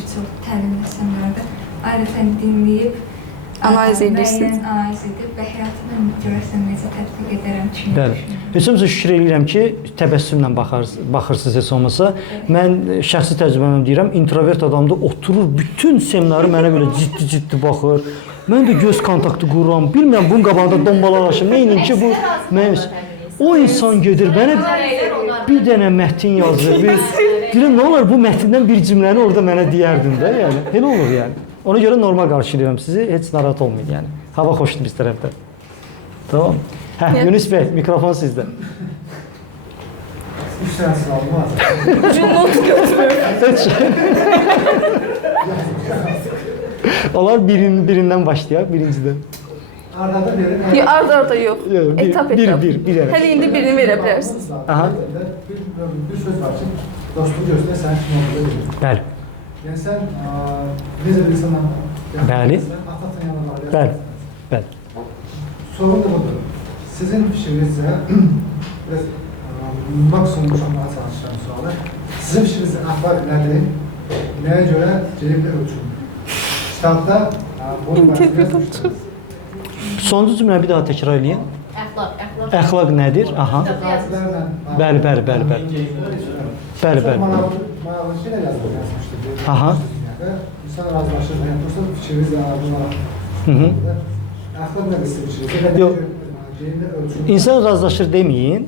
bir çox təlimləşənlərdə ayrıca dinləyib, Analiz edirsiniz. müəyyən analiz edib və həyatımda görəsən necə tətbiq edərəm kimi Bəli. Heç olmasa şükür edirəm ki, təbəssümlə baxırsınız heç olmasa. Mən şəxsi təcrübəmdən deyirəm, introvert adamda oturur, bütün seminarı mənə belə ciddi baxır. Mən də göz kontaktı qururam. Bilmirəm bunun qabağında dombalaşım. Nə edim ki, bu mənim o insan gedir mənə bir dənə mətn yazır. Deyirəm, nə olar bu mətndən bir cümləni orada mənə deyərdin də, yəni. Elə olur yəni. Ona görə normal qarşılayıram sizi, heç narahat olmayın yəni. Hava xoşdur biz tərəfdən. Tamam. Yunus bəy, mikrofon sizdə. Üç tane sınavım var. Not götürür. Onlar birindən başlayaq, birincidən. Arada biri. Yox, arda yox. Etap. Bir. Hələ indi birini verə bilərsiniz. Aha. Bir söz var ki, dostluğu göstər, sən kim olduğunu bilir. Bəli. Yəni sən necə bir insanla Bəli. atatın yanına var. Bəli. Sorun da budur. Sizin fikrinizcə biraz maksimum boşanmağa çalışıram sualı. Sizin fikrinizcə əxlaq nədir? Nəyə görə cehimli ölçülür? Kitabda bunu İnterpretasiya. Sonuncu cümləni bir daha təkrar eləyin. Əxlaq nədir? Aha. Bəli. Maraqlı şeyler yazmışdı. Aha. İnsan razılaşır. Yani fikriniz Hı. Əxlaq nədir sizin fikriniz? Yox. Cehimli ölçülür. İnsan razılaşır deməyin.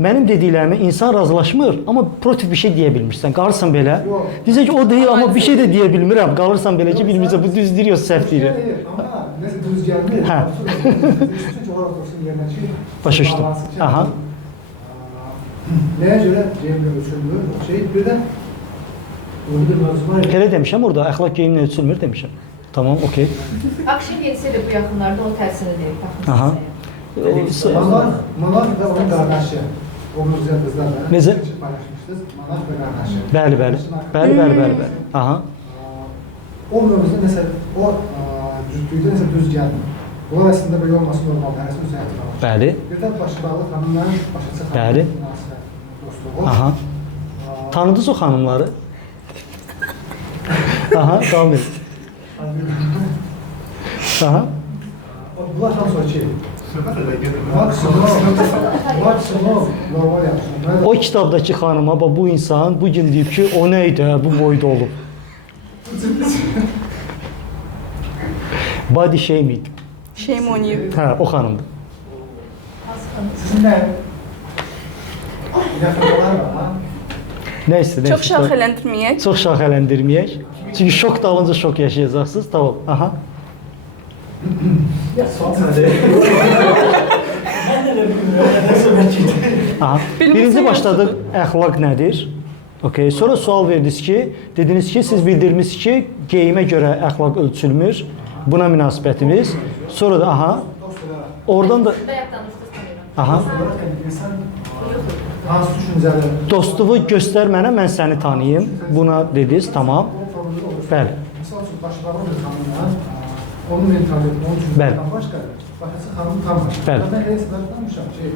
Mənim dediklərimi insan razılaşmır, amma protiv bir şey deyə bilmirsən. Qalırsan belə. Deyəcək ki, o deyil, amma bir şey də deyə bilmirəm. Qalırsan belə ki, bilmirsən, bu düz deyir, yoxsa səhv deyir. Amma nəsə düz gəlmir. Hə. Çünki orada otursun yerinə ki, Başa düşdüm. Aha. Nəyə görə cehimli ölçülür? Bir də orada bir mövzu var. Elə demişəm orada, əxlaq geyimlə ölçülmür demişəm. Tamam, okey. Akşin Yedisi də bu yaxınlarda o təsir edir. Aha. Manaf və onun qardaşı. O mövzuya qızlarla. Necə? Paylaşmışdınız. Manaf və qardaşı. Bəli. Aha. O mövzuda nəsə, o cütlükdə nəsə düz gəlmir. Bunlar əslində belə olması normaldır. Hərəsi öz həyatı qalır. Bəli. Bir də başbağlı xanımların başıcı Bəli. dostluğu. Aha. Tanıdınız o xanımları? Aha, davam edin. Aha. Bunlar hamısı o ki, maksimum normal yapsın. O kitabdakı xanıma bax bu insan bu gün deyib ki, o nə idi, bu boyda olub. Body shame idi. Shame on you. Hə, o xanımdır. Sizin də yaxınlar var, ha? Nəysə, Çox şaxələndirməyək. Çox şaxələndirməyək. Çünki şok dalınca şok yaşayacaqsınız. Tamam. Aha. Ya, sual sənə Aha. Birinci başladıq əxlaq nədir? Okay. Sonra sual verdiniz ki, dediniz ki, siz bildirmişsiniz ki, geyimə görə əxlaq ölçülmür. Buna münasibətimiz. Sonra da aha. Oradan da aha. Hansı düşüncələr? Dostluğu göstər mənə, mən səni tanıyım. Buna dediniz, tamam. Bəli. Misal üçün, başqalarının bir xanımla, onun mentalitini, onun düşüncələrindən başqa, başqası xanımı tanımır. Bəli. Mən elə hesablar tanımışam ki,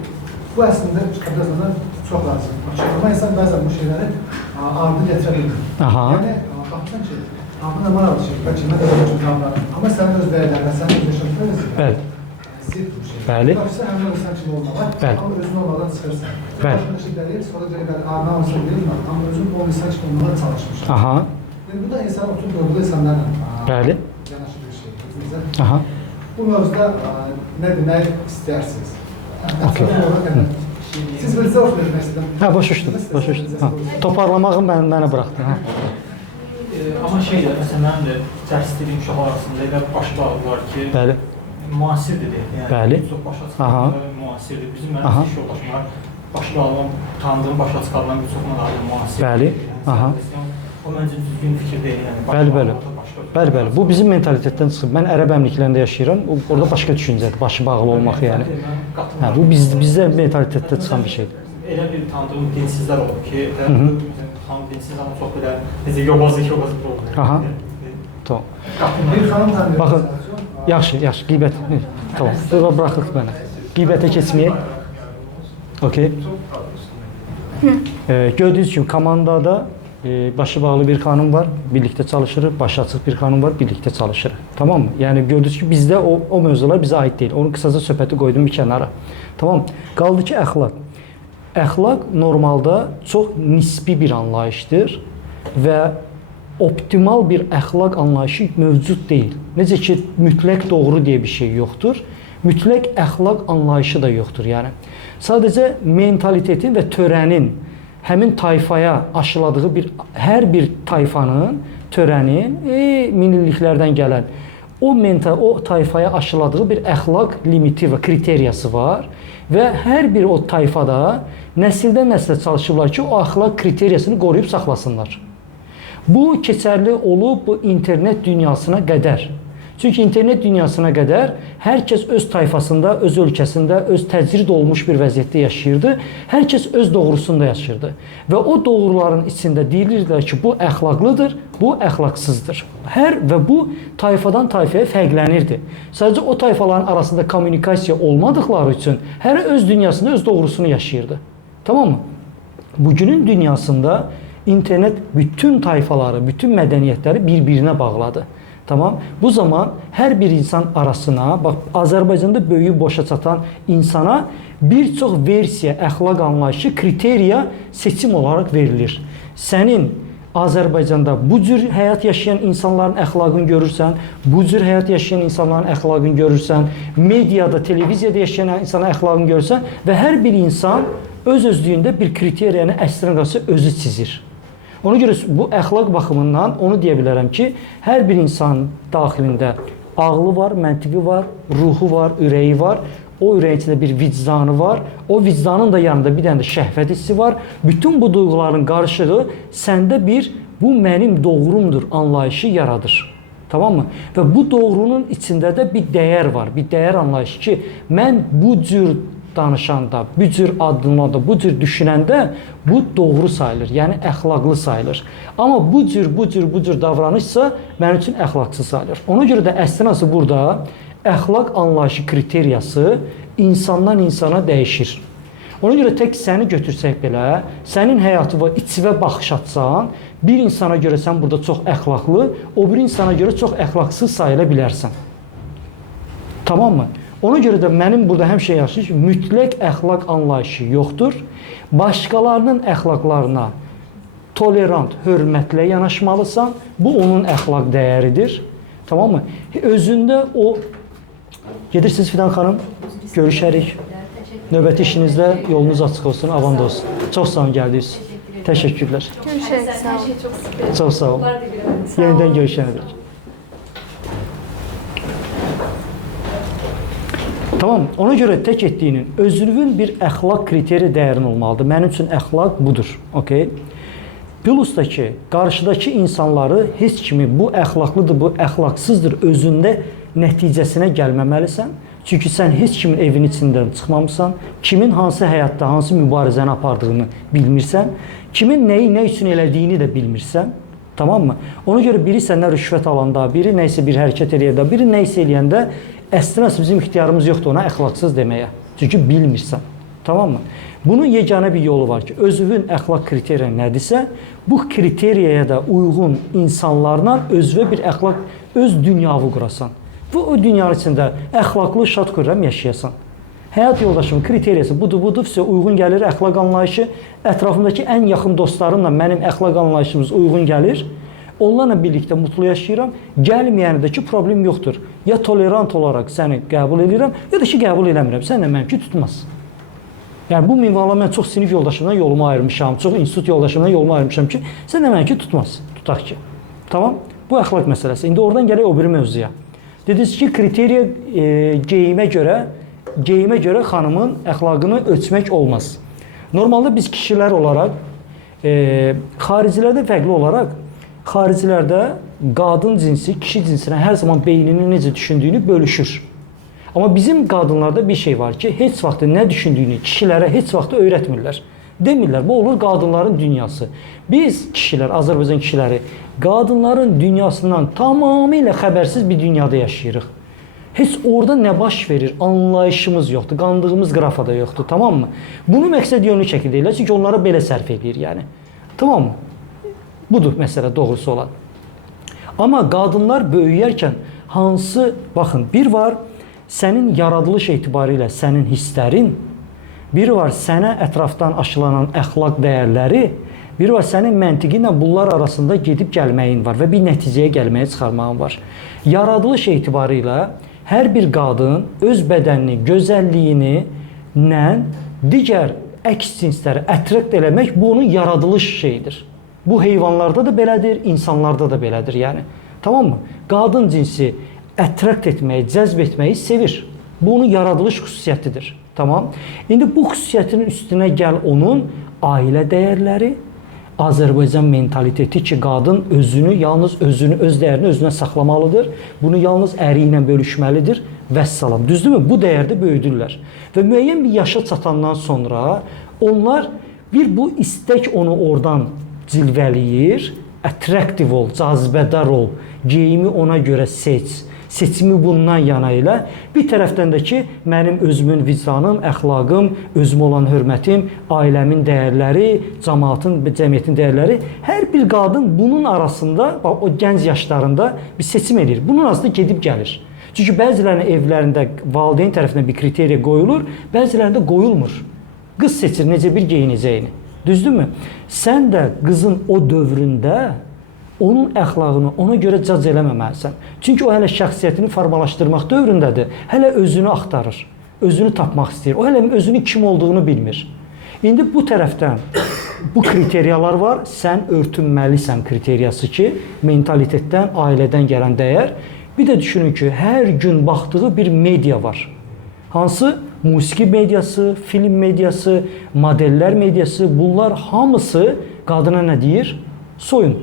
bu əslində kitabda çox lazım. Amma insan bəzən bu şeyləri ardı gətirə bilmir. Aha. Yəni, baxırsan ki, bu nə maraqlı şey, bəlkə mən də üçün tanımlarım. Amma sənin öz dəyərlərinə, sənin öz yaşamlarına Bəli. zid bu şey. Bəli. Başqası həmin insan kimi olmalar, Bəli. amma özün olmadan çıxırsan. Bəli. Başqa şey deyil, sonra deyil, nə olsa deyil, amma özün o insan kimi olmadan çalışmışam. Aha. Yəni, bu da insan oturub doğru insanlarla Bəli. yanaşı bir şey. Hepimizə. Aha. Bu mövzuda nə demək istəyirsiniz? Okay. Siz bilsə o demək istəyirəm. Hə, başa düşdüm. Ha. Toparlamağı mənə buraxdı. Ha. Amma şeydir, məsələn, mənim də dərs istədiyim uşaqlar arasında elə başlıqlar var ki, Bəli. müasirdir deyək. Yəni, Bəli. çox başa Aha. çıxanlar müasirdir. Bizim mənim Aha. iş yoldaşımlar başlıqlarla tanıdığım, başa çıxarılan bir çoxuna adı müasir. Bəli. Aha. O məncə düzgün fikir deyil. Yəni, Bəli. Bəli. Bu bizim mentalitetdən çıxıb. Mən ərəb əmliklərində yaşayıram. Orada başqa düşüncədir, başı bağlı olmaq yəni. Hə, bu bizdə mentalitetdə çıxan bir şeydir. Elə bir tanıdığım dinsizlər olub ki, tam dinsiz amma çox belə necə yobazlıq olur. Aha. Tamam. Bir xanım tanıyır. Baxın, yaxşı, qeybət. Tamam, buraxıq mənə. Qeybətə keçməyək. Okey. Gördüyünüz kimi komandada başı bağlı bir xanım var, birlikte çalışırıq. Başı açıq bir xanım var, birlikte çalışırıq. Tamam mı? Yəni gördünüz ki, bizdə o mövzular bizə aid deyil. Onu qısaca söhbəti qoydum bir kənara. Tamam. Qaldı ki, əxlaq. Əxlaq normalda çox nisbi bir anlayışdır və optimal bir əxlaq anlayışı mövcud deyil. Necə ki, mütləq doğru deyə bir şey yoxdur. Mütləq əxlaq anlayışı da yoxdur. Yəni sadəcə mentalitetin və törənin həmin tayfaya aşıladığı hər bir tayfanın, törənin minilliklərdən gələn o tayfaya aşıladığı bir əxlaq limiti və kriteriyası var və hər bir o tayfada nəsildən nəslə çalışırlar ki, o əxlaq kriteriyasını qoruyub saxlasınlar. Bu keçərli olub bu internet dünyasına qədər. Çünki internet dünyasına qədər hər kəs öz tayfasında, öz ölkəsində, öz təcrid olmuş bir vəziyyətdə yaşayırdı. Hər kəs öz doğrusunda yaşayırdı. Və o doğruların içində deyilir ki, bu əxlaqlıdır, bu əxlaqsızdır. Və bu tayfadan tayfaya fərqlənirdi. Sadəcə o tayfaların arasında kommunikasiya olmadıqları üçün hər öz dünyasında öz doğrusunu yaşayırdı. Tamam mı? Bugünün dünyasında internet bütün tayfaları, bütün mədəniyyətləri bir-birinə bağladı. Tamam. Bu zaman hər bir insan arasına, bax Azərbaycanda böyüyüb boşa çatan insana bir çox versiya, əxlaq anlayışı, kriteriya seçim olaraq verilir. Sənin Azərbaycanda bu cür həyat yaşayan insanların əxlaqını görürsən, bu cür həyat yaşayan insanların əxlaqını görürsən, mediada, televiziyada yaşayan insanların əxlaqını görürsən və hər bir insan öz-özlüyündə bir kriteriyanı əslində özü çizir. Ona görə bu əxlaq baxımından onu deyə bilərəm ki, hər bir insan daxilində ağlı var, məntiqi var, ruhu var, ürəyi var. O ürəyin içində bir vicdanı var. O vicdanın da yanında bir dənə də şəhvət hissi var. Bütün bu duyğuların qarışığı səndə bu mənim doğrumdur anlayışı yaradır. Tamam mı? Və bu doğrunun içində də bir dəyər var. Bir dəyər anlayışı ki, mən bu cür danışanda, bu cür addımlanda, bu cür düşünəndə bu doğru sayılır, yəni əxlaqlı sayılır. Amma bu cür davranışsa mənim üçün əxlaqsız sayılır. Ona görə də əslində burada əxlaq anlayışı kriteriyası insandan insana dəyişir. Ona görə tək səni götürsək belə, sənin həyatına içivə baxış atsan, bir insana görə sən burada çox əxlaqlı, o bir insana görə çox əxlaqsız sayıla bilərsən. Tamam mı? Ona görə də mənim burada həmişə yaşayır ki, mütləq əxlaq anlayışı yoxdur. Başqalarının əxlaqlarına tolerant, hörmətlə yanaşmalısan. Bu onun əxlaq dəyəridir. Tamam mı? Özündə o... Gedirsiniz Fidan xanım, görüşərik. Növbəti işinizdə yolunuz açıq olsun, avand olsun. Çox sağ olun, gəldiniz. Təşəkkürlər. Görüşək, sağ olun. Çox sağ olun. Yenidən görüşənədir. Tamam, ona görə tək etdiyinin özünün bir əxlaq kriteri dəyərin olmalıdır. Mənim üçün əxlaq budur. Okay? Plus da ki, qarşıdakı insanları heç kimi bu əxlaqlıdır, bu əxlaqsızdır özündə nəticəsinə gəlməməlisən. Çünki sən heç kimin evinin içindən çıxmamısan, kimin hansı həyatda, hansı mübarizəni apardığını bilmirsən, kimin nəyi nə üçün elədiyini də bilmirsən. Tamam mı? Ona görə biri səndən rüşvət alanda, biri nəysə bir hərəkət eləyəndə, biri nəysə eləyəndə əslində bizim ixtiyarımız yoxdur ona əxlaqsız deməyə. Çünki bilmirsən. Tamam mı? Bunun yeganə bir yolu var ki, özünün əxlaq kriteriya nədirsə, bu kriteriyaya da uyğun insanlarla özünə bir əxlaq, öz dünyavı qurasan. Və o dünyanın içində əxlaqlı, şad xürrəm yaşayasan. Həyat yoldaşımın kriteriyası budur, uyğun gəlir əxlaq anlayışı. Ətrafımdakı ən yaxın dostlarımla mənim əxlaq anlayışımız uyğun gəlir. Onlarla birlikdə mutlu yaşayıram. Gəlməyəndə ki, problem yoxdur. Ya tolerant olaraq səni qəbul edirəm, ya da ki, qəbul eləmirəm. Sənlə mənimki tutmaz. Yəni, bu minvalla mən çox sinif yoldaşımdan yolumu ayırmışam, çox institut yoldaşımdan yolumu ayırmışam ki, sənlə mənimki tutmaz. Tutaq ki. Tamam? Bu əxlaq məsələsi. İndi oradan gələk o biri mövzuya. Dediniz ki, kriteriya geyimə görə xanımın əxlaqını ölçmək olmaz. Normalda biz kişilər olaraq, xaricilərdə fərqli olaraq, xaricilərdə qadın cinsi kişi cinsinə hər zaman beyninin necə düşündüyünü bölüşür. Amma bizim qadınlarda bir şey var ki, heç vaxt nə düşündüyünü kişilərə heç vaxt öyrətmirlər. Demirlər, bu olur qadınların dünyası. Biz kişilər, Azərbaycan kişiləri, qadınların dünyasından tamamilə xəbərsiz bir dünyada yaşayırıq. Heç orada nə baş verir, anlayışımız yoxdur, qandığımız qrafada yoxdur, tamam mı? Bunu məqsəd yönlü şəkildə eləyir, çünki onlara belə sərf edir, yəni. Tamam mı? Budur məsələ doğrusu olan. Amma qadınlar böyüyərkən hansı, baxın, bir var sənin yaradılış etibarilə sənin hisslərin, bir var sənə ətrafdan aşılanan əxlaq dəyərləri, bir var sənin məntiqi ilə bunlar arasında gedib gəlməyin var və bir nəticəyə gəlməyə çıxarmağın var. Yaradılış etibarilə hər bir qadın öz bədənini, gözəlliyini ilə digər əks cinsləri ətrakt eləmək bu onun yaradılış şeyidir. Bu heyvanlarda da belədir, insanlarda da belədir yəni. Tamam mı? Qadın cinsi ətrakt etməyi, cəzb etməyi sevir. Bu onun yaradılış xüsusiyyətidir. Tamam? İndi bu xüsusiyyətinin üstünə gəl onun ailə dəyərləri, Azərbaycan mentaliteti ki, qadın özünü, yalnız özünü, öz dəyərini özünə saxlamalıdır. Bunu yalnız əri ilə bölüşməlidir. Vəssalam. Düzdürmü? Bu dəyərdə böyüdürlər. Və müəyyən bir yaşa çatandan sonra onlar bu istək onu oradan cilvəliyir, attraktiv ol, cazibədar ol, geyimi ona görə seç, seçimi bundan yana ilə. Bir tərəfdən də ki, mənim özümün vicdanım, əxlaqım, özümə olan hörmətim, ailəmin dəyərləri, cəmaatın, cəmiyyətin dəyərləri, hər bir qadın bunun arasında, o gənc yaşlarında bir seçim edir. Bunun arasında gedib gəlir. Çünki bəzilərinin evlərində valideyn tərəfindən bir kriteriya qoyulur, bəzilərində qoyulmur. Qız seçir necə bir geyinəcəyini. Düzdürmü? Sən də qızın o dövründə onun əxlaqını ona görə cac eləməməlisən. Çünki o hələ şəxsiyyətini formalaşdırmaq dövründədir. Hələ özünü axtarır, özünü tapmaq istəyir. O hələ özünün kim olduğunu bilmir. İndi bu tərəfdən bu kriteriyalar var. Sən örtünməlisən kriteriyası ki, mentalitetdən, ailədən gələn dəyər. Bir də düşünün ki, hər gün baxdığı bir media var. Hansı? Musiqi mediası, film mediası, modellər mediası, bunlar hamısı qadına nə deyir? Soyun.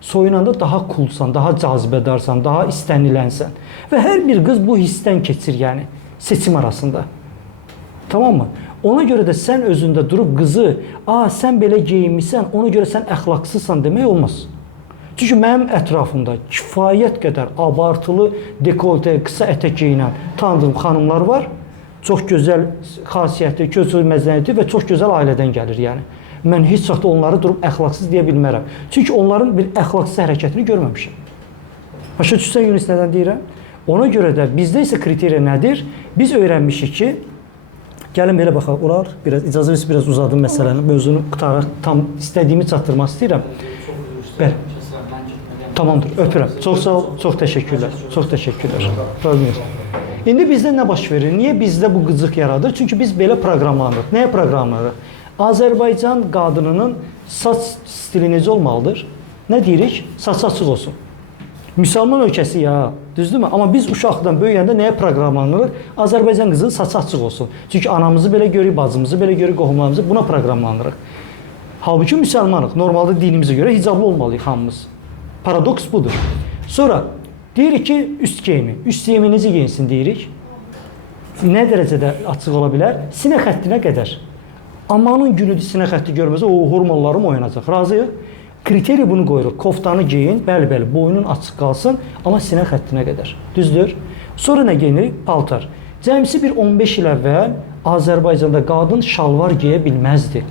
Soyunanda daha coolsan, daha cazibədarsan, daha istənilənsən. Və hər bir qız bu hissdən keçir, yəni seçim arasında. Tamam mı? Ona görə də sən özündə durub qızı, sən belə geyinmisən, ona görə sən əxlaqsızsan demək olmaz. Çünki mənim ətrafımda kifayət qədər abartılı, dekolte, qısa ətək geyinən tanıdığım xanımlar var. Çox gözəl xasiyyəti, gözəl məzəniyyəti və çox gözəl ailədən gəlir yəni. Mən heç vaxt onları durub əxlaqsız deyə bilmərəm. Çünki onların bir əxlaqsız hərəkətini görməmişəm. Başa düşsən Yunus nədən deyirəm? Ona görə də bizdə isə kriteriya nədir? Biz öyrənmişik ki, gəlin belə baxaq, olar, icazə versin, biraz uzadım məsələni, mövzunu qutaraq, tam istədiyimi çatdırmaq istəyirəm. Bəli. Tamamdır, öpürəm. Çox sağ ol, çox təşəkkürlər. Çox təşəkkürlər. Problem yox. İndi bizdə nə baş verir? Niyə bizdə bu qıcıq yaradır? Çünki biz belə proqramlanırıq. Nəyə proqramlanırıq? Azərbaycan qadınının saç stili necə olmalıdır? Nə deyirik? Saç açıq olsun. Müsəlman ölkəsi ya, düzdürmü? Amma biz uşaqdan böyüyəndə nəyə proqramlanırıq? Azərbaycan qızının saçı açıq olsun. Çünki anamızı belə görürük, bacımızı belə görürük, qohumlarımızı buna proqramlanırıq. Halbuki müsəlmanıq. Normalda dinimizə görə hicablı olmalıyıq hamımız. Paradoks budur. Sonra deyirik ki, üst geyimi. Üst geyimi necə geyinsin deyirik? Nə dərəcədə açıq ola bilər? Sinə xəttinə qədər. Amanın günüdür sinə xətti görməsə, o hormonlarım oyanacaq. Razıyıq? Kriteriya bunu qoyuruq. Koftanı geyin, bəli, boynun açıq qalsın, amma sinə xəttinə qədər. Düzdür? Sonra nə geyinirik? Paltar. Cəmsi bir 15 il əvvəl Azərbaycanda qadın şalvar geyə bilməzdi.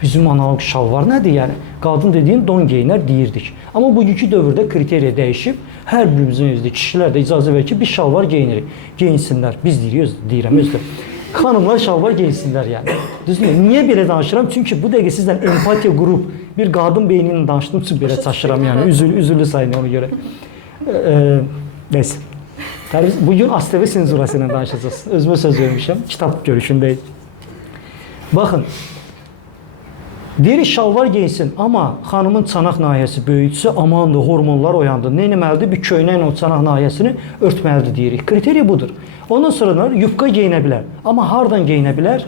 Bizim analog şalvar nədir yəni? Qadın dediyin don geyinər deyirdik. Amma bugünkü dövrdə kriteriya dəyişib, hər birimizin özdə, kişilər də icazə verir ki, biz şalvar geyinirik. Geyinsinlər. Biz deyirəm özdə. Xanımlar şalvar geyinsinlər yəni. Düzdür? Niyə belə danışıram? Çünki bu dəqiqə sizdən empatiya qrup bir qadın beyni ilə danışdığım üçün belə çaşıram yəni. Üzürlü sayın ona görə. Neyse. Bugün ASTV senzurası ilə danışacağız. Özümə söz vermişəm. Kitab görüşündəyik. Baxın. Deyirik şalvar geyinsin, amma xanımın çanaq nahiyəsi böyütsə, amandır, hormonlar oyandı. Nə etməlidir? Bir köynəklə o çanaq nahiyəsini örtməlidir deyirik. Kriteriya budur. Ondan sonra yufka geyinə bilər. Amma hardan geyinə bilər?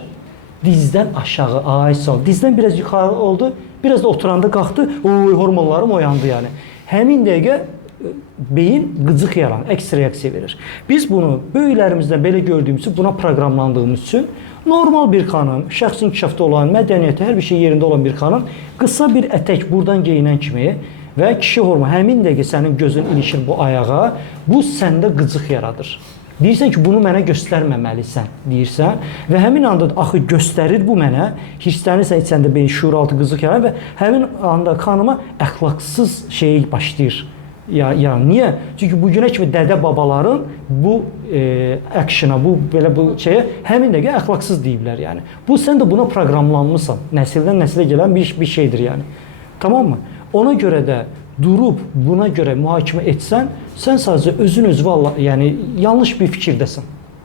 Dizdən aşağı, ay sağ ol. Dizdən biraz yuxarı oldu, biraz da oturanda qalxdı, hormonlarım oyandı yəni. Həmin dəqiqə beyin qıcıq yaranır, əks reaksiya verir. Biz bunu böyüklərimizdən belə gördüyümüz üçün, buna proqramlandığımız üçün normal bir xanım, şəxsi inkişafda olan, mədəniyyəti, hər bir şey yerində olan bir xanım qısa bir ətək buradan geyinən kimi və kişi hormonu, həmin dəqiqə sənin gözün ilişir bu ayağa, bu səndə qıcıq yaradır. Deyirsən ki, bunu mənə göstərməməlisən, deyirsən və həmin anda axı göstərir bu mənə, hirslənirsən içəndə bir şuuraltı qızıq yaranır və həmin anda kanıma əxlaqsız şey başlayır. Ya niyə? Çünki bu günə kimi dədə-babaların bu action'a, bu belə bu şeyə həmin dəqiqə əxlaqsız deyiblər yəni. Bu sən də buna proqramlanmısan. Nəsildən nəsilə gələn bir şeydir yəni. Tamam mı? Ona görə də durub buna görə mühakimə etsən, sən sadəcə özün yəni yanlış bir fikirdəsən.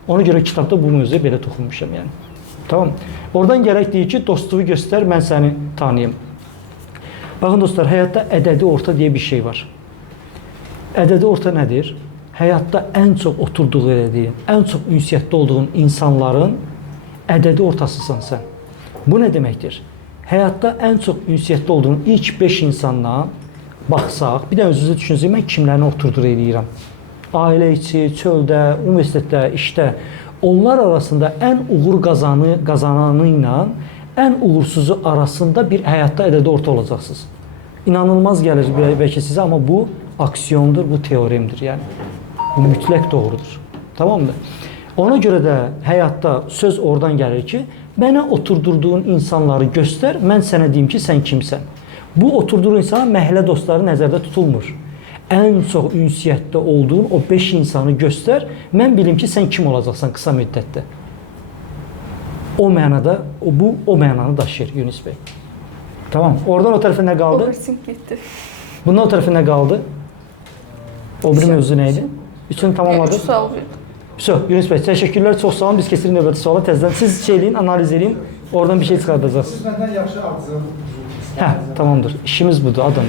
Ona görə kitabda bu mövzuya belə toxunmuşam yəni. Tamam. Oradan gələk deyir ki, dostluğu göstər, mən səni tanıyım. Baxın dostlar, həyatda ədədi orta deyə bir şey var. Ədədi orta nədir? Həyatda ən çox oturduğu dediyin, ən çox ünsiyyətdə olduğun insanların ədədi ortasısan sən. Bu nə deməkdir? Həyatda ən çox ünsiyyətdə olduğun ilk 5 insandan baxsaq, bir də özünüzü düşünsək, mən kimlərini oturdur eləyirəm? Ailə içi, çöldə, universitetdə, işdə. Onlar arasında ən uğur qazananı ilə ən uğursuzu arasında bir həyatda ədədi orta olacaqsınız. İnanılmaz gəlir bəlkə sizə, amma bu aksiyondur, bu teoremdir. Yəni, bu mütləq doğrudur. Tamam mı? Ona görə də həyatda söz oradan gəlir ki, mənə oturdurduğun insanları göstər, mən sənə deyim ki, sən kimsən. Bu oturduğun insana məhəllə dostları nəzərdə tutulmur. Ən çox ünsiyyətdə olduğun o 5 insanı göstər, mən bilim ki, sən kim olacaqsan qısa müddətdə. O mənada, bu o mənanı daşıyır Yunus bəy. Tamam. Oradan o tərəfə nə qaldı? Overthink getdi. Bundan o tərəfə nə qaldı? O bir mövzu nə idi? Üçün tamamladı. 3 sual verdim. Yunus bəy, təşəkkürlər, çox sağ olun. Biz keçirik növbəti suala. Təzədən siz şeyləyin, analiz edin. Oradan bir şey çıxardacaqsınız. Siz məndən yaxşı ardıcılıq. Hə, tamamdır. İşimiz budur, adam.